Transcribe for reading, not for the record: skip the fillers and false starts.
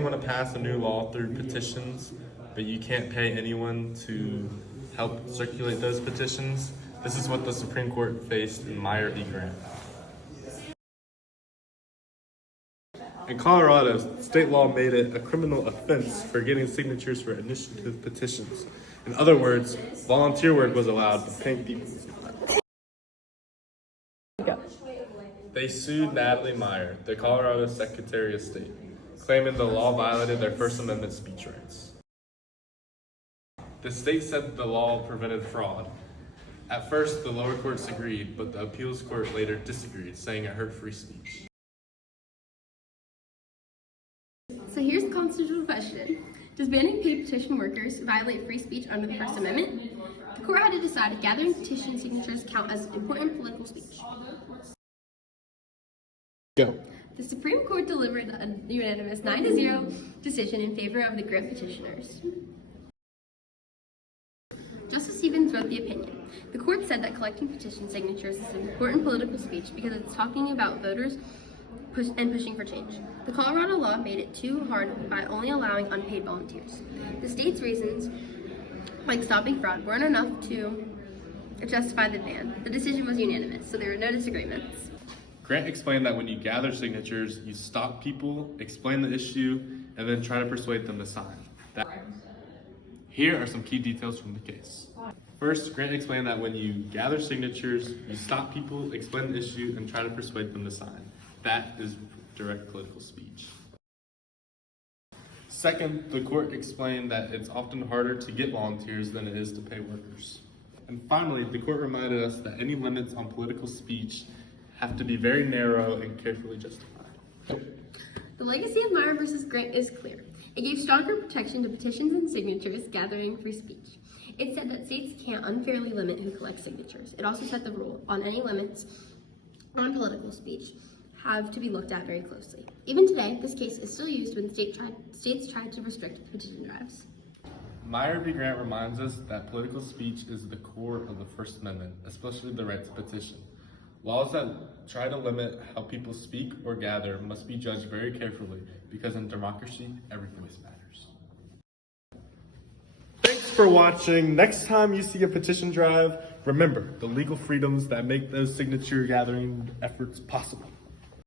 You want to pass a new law through petitions, but you can't pay anyone to help circulate those petitions. This is what the Supreme Court faced in Meyer v. Grant. In Colorado, state law made it a criminal offense for getting signatures for initiative petitions. In other words, volunteer work was allowed, but paying people was not. They sued Natalie Meyer, the Colorado Secretary of State, claiming the law violated their First Amendment speech rights. The state said the law prevented fraud. At first, the lower courts agreed, but the appeals court later disagreed, saying it hurt free speech. So here's the constitutional question. Does banning paid petition workers violate free speech under the First Amendment? The court had to decide if gathering petition signatures count as important political speech. Go. The Supreme Court delivered a unanimous 9-0 decision in favor of the Grant petitioners. Justice Stevens wrote the opinion. The court said that collecting petition signatures is important political speech because it's talking about voters and pushing for change. The Colorado law made it too hard by only allowing unpaid volunteers. The state's reasons, like stopping fraud, weren't enough to justify the ban. The decision was unanimous, so there were no disagreements. Grant explained that when you gather signatures, you stop people, explain the issue, and then try to persuade them to sign. Here are some key details from the case. First, Grant explained that when you gather signatures, you stop people, explain the issue, and try to persuade them to sign. That is direct political speech. Second, the court explained that it's often harder to get volunteers than it is to pay workers. And finally, the court reminded us that any limits on political speech have to be very narrow and carefully justified. The legacy of Meyer versus Grant is clear. It gave stronger protection to petitions and signatures gathering free speech. It said that states can't unfairly limit who collects signatures. It also set the rule on any limits on political speech have to be looked at very closely. Even today, this case is still used when states try to restrict petition drives. Meyer v. Grant reminds us that political speech is the core of the First Amendment, especially the right to petition. Laws that try to limit how people speak or gather must be judged very carefully because in democracy, every voice matters. Thanks for watching. Next time you see a petition drive, remember the legal freedoms that make those signature gathering efforts possible.